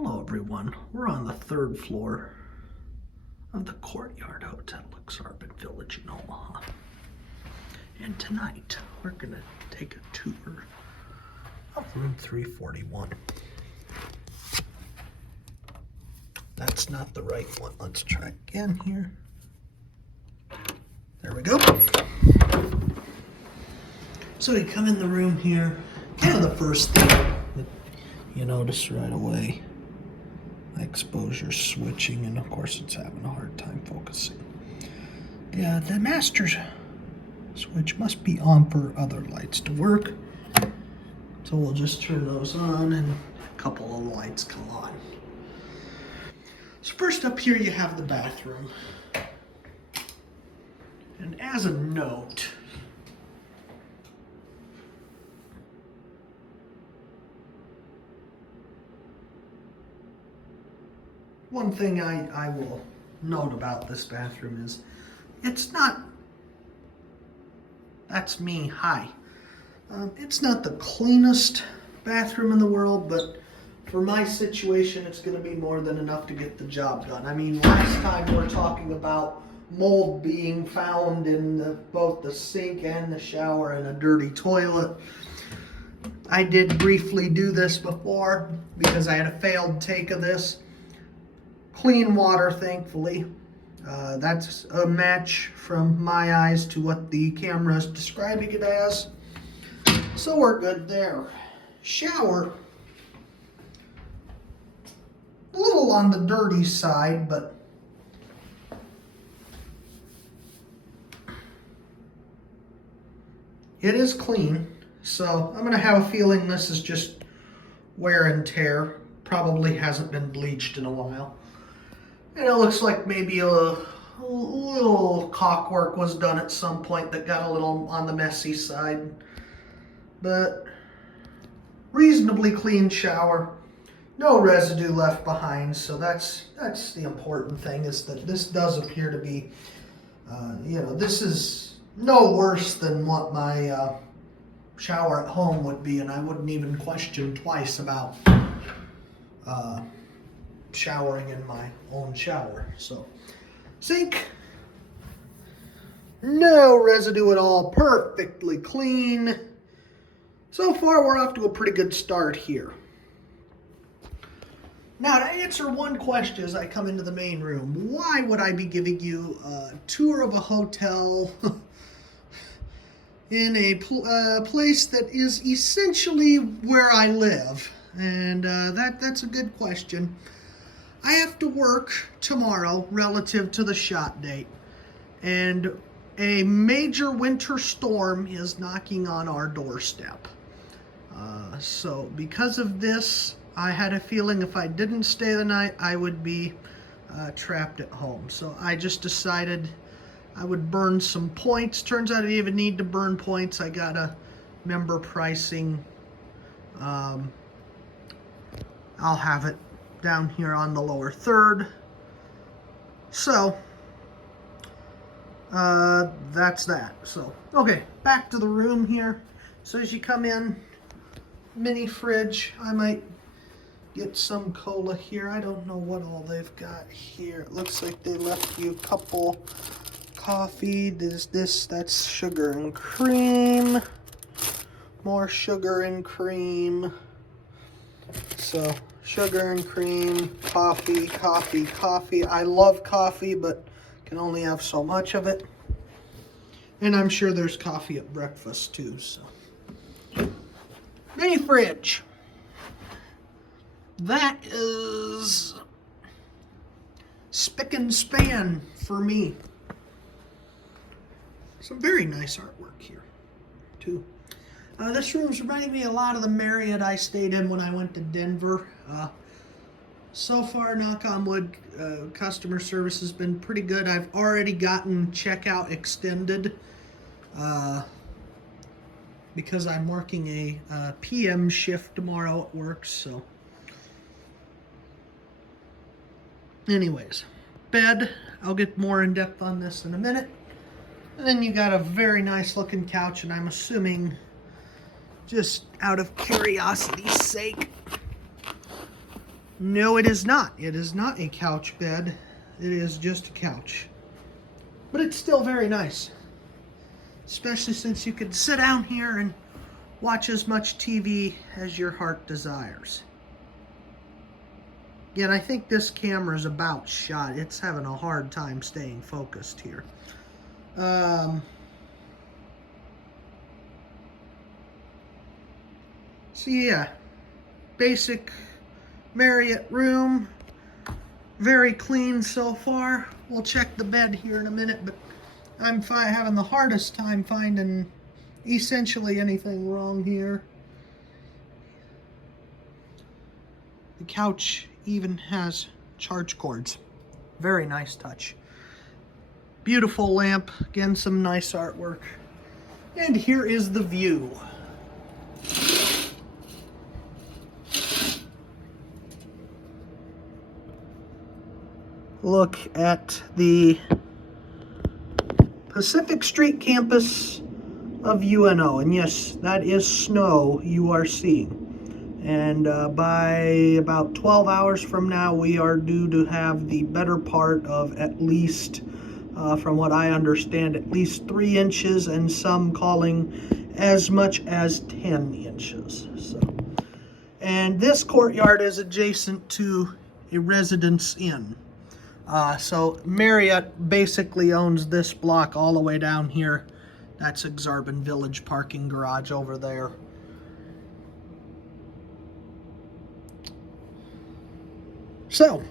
Hello everyone, we're on the third floor of the Courtyard Hotel Exarban Village in Omaha. And tonight we're going to take a tour of room 341. That's not the right one. Let's try again here. There we go. So you come in the room here, kind of the first thing that you notice right away. Exposure switching, and of course it's having a hard time focusing. Yeah, the master switch must be on for other lights to work. So we'll just turn those on and a couple of lights come on. So first up here you have the bathroom. And as a note, one thing I will note about this bathroom is it's not, that's me, hi. It's not the cleanest bathroom in the world, but for my situation, it's going to be more than enough to get the job done. I mean, last time we're talking about mold being found in both the sink and the shower and a dirty toilet. I did briefly do this before because I had a failed take of this. Clean water, thankfully. That's a match from my eyes to what the camera is describing it as. So we're good there. Shower. A little on the dirty side, but it is clean. So I'm going to have a feeling this is just wear and tear. Probably hasn't been bleached in a while. And it looks like maybe a little caulk work was done at some point that got a little on the messy side. But reasonably clean shower. No residue left behind, so that's the important thing, is that this does appear to be, this is no worse than what my shower at home would be, and I wouldn't even question twice about showering in my own shower. So, sink, no residue at all, perfectly clean. So far, we're off to a pretty good start here. Now, to answer one question as I come into the main room, why would I be giving you a tour of a hotel in a place that is essentially where I live? And that's a good question. I have to work tomorrow relative to the shot date, and a major winter storm is knocking on our doorstep. So because of this, I had a feeling if I didn't stay the night, I would be trapped at home. So I just decided I would burn some points. Turns out I didn't even need to burn points. I got a member pricing. I'll have it down here on the lower third. So that's that. So okay, back to the room here. So as you come in, mini fridge. I might get some cola here. I don't know what all they've got here. It looks like they left you a couple coffee. That's sugar and cream. More sugar and cream. So sugar and cream, coffee, coffee, coffee. I love coffee, but can only have so much of it. And I'm sure there's coffee at breakfast too, so. Mini fridge. That is spick and span for me. Some very nice artwork here, too. This room's reminding me a lot of the Marriott I stayed in when I went to Denver. So far, knock on wood, customer service has been pretty good. I've already gotten checkout extended because I'm working a PM shift tomorrow at work, so. Anyways, bed, I'll get more in depth on this in a minute. And then you got a very nice looking couch, and I'm assuming, just out of curiosity's sake, No, it is not. It is not a couch bed. It is just a couch. But it's still very nice. Especially since you could sit down here and watch as much TV as your heart desires. Again, I think this camera is about shot. It's having a hard time staying focused here. So yeah, basic Marriott room. Very clean so far. We'll check the bed here in a minute, but I'm having the hardest time finding essentially anything wrong here. The couch even has charge cords. Very nice touch. Beautiful lamp. Again, some nice artwork. And here is the view. Look at the Pacific Street campus of UNO. And yes, that is snow you are seeing. And by about 12 hours from now, we are due to have the better part of at least, from what I understand, at least 3 inches, and some calling as much as 10 inches. So, and this courtyard is adjacent to a residence inn. So Marriott basically owns this block all the way down here. That's Exarban Village parking garage over there. So,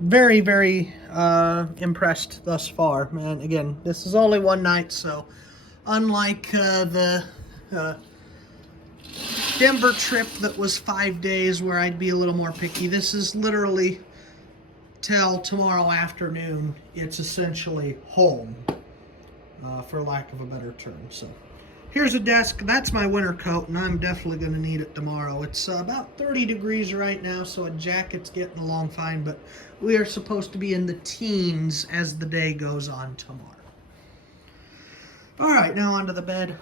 very, very impressed thus far. And again, this is only one night, so unlike the Denver trip that was 5 days where I'd be a little more picky, this is literally till tomorrow afternoon. It's essentially home, for lack of a better term. So here's a desk. That's my winter coat, and I'm definitely going to need it tomorrow. It's about 30 degrees right now, so a jacket's getting along fine, but we are supposed to be in the teens as the day goes on tomorrow. All right, now onto the bed.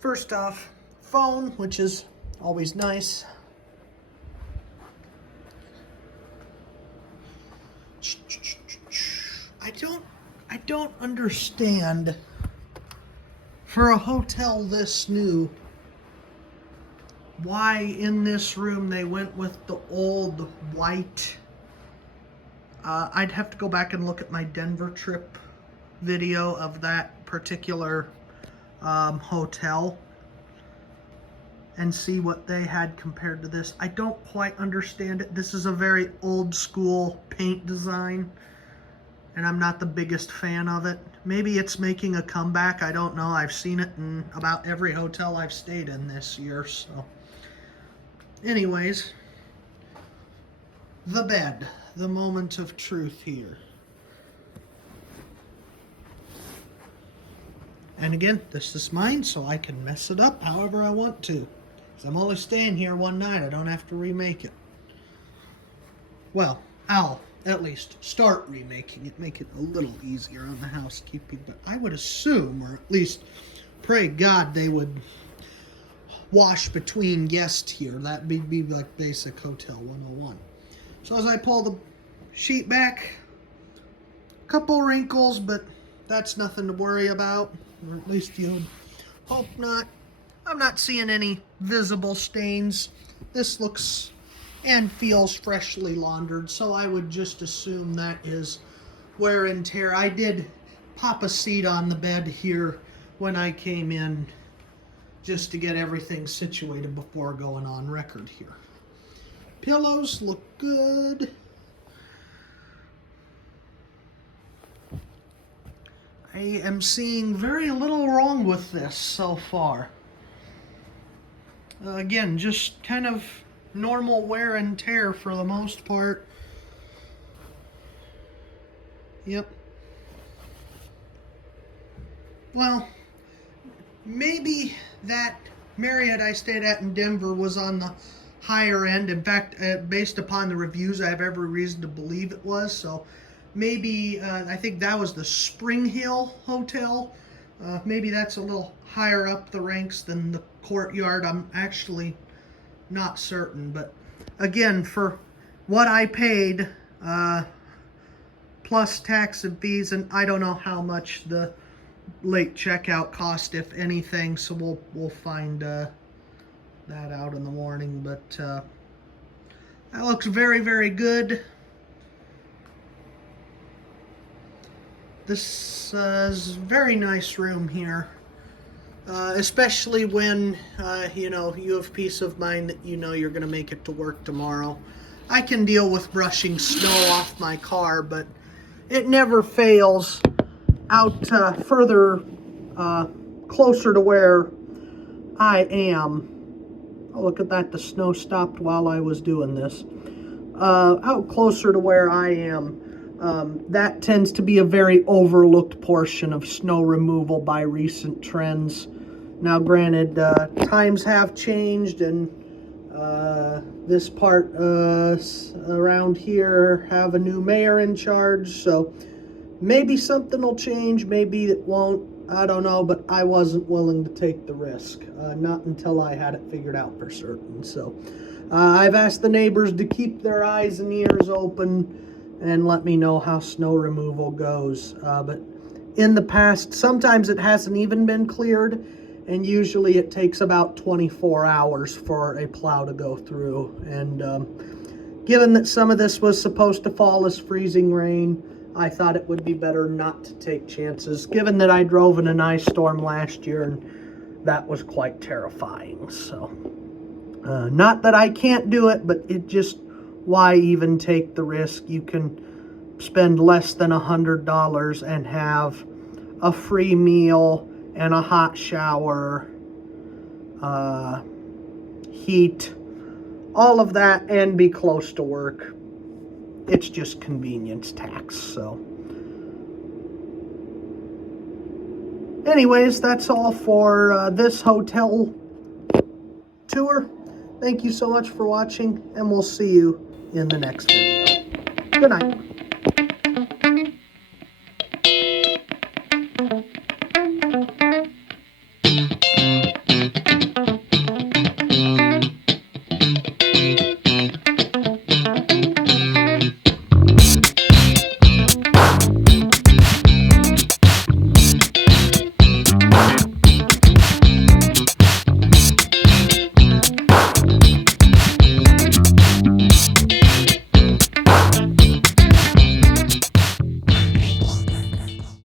First off, phone, which is always nice. I don't understand, for a hotel this new, why in this room they went with the old white. I'd have to go back and look at my Denver trip video of that particular hotel and see what they had compared to this. I don't quite understand it. This is a very old school paint design, and I'm not the biggest fan of it. Maybe it's making a comeback. I don't know. I've seen it in about every hotel I've stayed in this year. So, anyways, the bed, the moment of truth here. And again, this is mine, so I can mess it up however I want to. Because I'm only staying here one night. I don't have to remake it. Well, I'll at least start remaking it, make it a little easier on the housekeeping. But I would assume, or at least pray God, they would wash between guests here. That'd be like basic Hotel 101. So as I pull the sheet back, a couple wrinkles, but that's nothing to worry about. Or at least you'd hope not. I'm not seeing any visible stains. This looks and feels freshly laundered, so I would just assume that is wear and tear. I did pop a seat on the bed here when I came in just to get everything situated before going on record here. Pillows look good. I am seeing very little wrong with this so far. Again, just kind of normal wear and tear for the most part. Yep. Well, maybe that Marriott I stayed at in Denver was on the higher end. In fact, based upon the reviews, I have every reason to believe it was. So maybe, I think that was the Spring Hill Hotel. Maybe that's a little higher up the ranks than the Courtyard. I'm actually not certain. But again, for what I paid, plus tax and fees, and I don't know how much the late checkout cost, if anything, so we'll find that out in the morning. But that looks very, very good. This is a very nice room here, especially when you know, you have peace of mind that you know you're going to make it to work tomorrow. I can deal with brushing snow off my car, but it never fails out further closer to where I am. Oh, look at that, the snow stopped while I was doing this. Out closer to where I am, that tends to be a very overlooked portion of snow removal by recent trends. Now granted, times have changed, and this part around here have a new mayor in charge, so maybe something will change, maybe it won't, I don't know, but I wasn't willing to take the risk, not until I had it figured out for certain. So I've asked the neighbors to keep their eyes and ears open and let me know how snow removal goes. But in the past, sometimes it hasn't even been cleared, and usually it takes about 24 hours for a plow to go through. And given that some of this was supposed to fall as freezing rain, I thought it would be better not to take chances, given that I drove in an ice storm last year and that was quite terrifying. So, not that I can't do it, but it just, why even take the risk? You can spend less than $100 and have a free meal and a hot shower, heat, all of that, and be close to work. It's just convenience tax. So anyways, that's all for this hotel tour. Thank you so much for watching, and we'll see you in the next video. Good night.